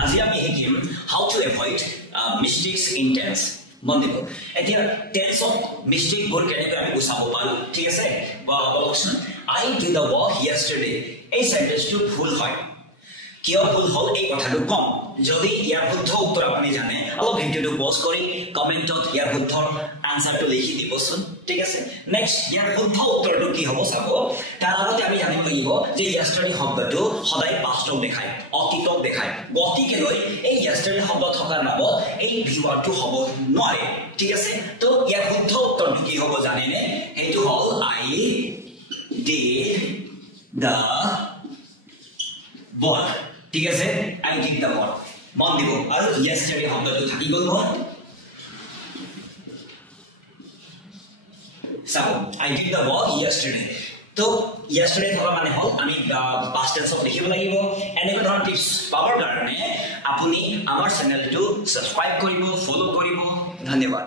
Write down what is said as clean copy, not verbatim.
আজি আমি শিকিম how to avoid mistakes in tense মন্দিব এতিয়া টেন্সত মিস্টেক বোৰ কেনেকৈ আমি উসাব পাৰো ঠিক আছে বলকচোন I did the work yesterday এই সেন্টেন্সটো ভুল হয় কিয় ভুল হল এই কথাটো কম যদি ইয়াৰ শুদ্ধ উত্তৰ আপুনি জানে অলপ ভিডিওটো পজ কৰি কমেন্টত ইয়াৰ শুদ্ধ আনসাৰটো লিখি দিবচোন ঠিক আছে নেক্সট ইয়াৰ শুদ্ধ উত্তৰটো কি হ'ব চাব তাৰ আগতে আমি জানিব লাগিব যে yesterday শব্দটো সদায় পাষ্টক দেখায় অতীতক দেখায় গতিকে লৈ এই yesterday শব্দ থকাৰ নামত এই ভিৱাৰটো হ'ব নোৱাৰে ঠিক আছে তো ইয়াৰ শুদ্ধ উত্তৰটো কি হ'ব জানেনে হেতু হল I did the work ঠিক আছে I did the work মন দিব আৰু yesterday শব্দটো থাকি গ'ল নহয় So I did the work yesterday. So yesterday thora mane hol ami past tense of likhibo lagibo eneko dhon tips power karone apuni amar channel to subscribe koribo follow koribo dhanyawad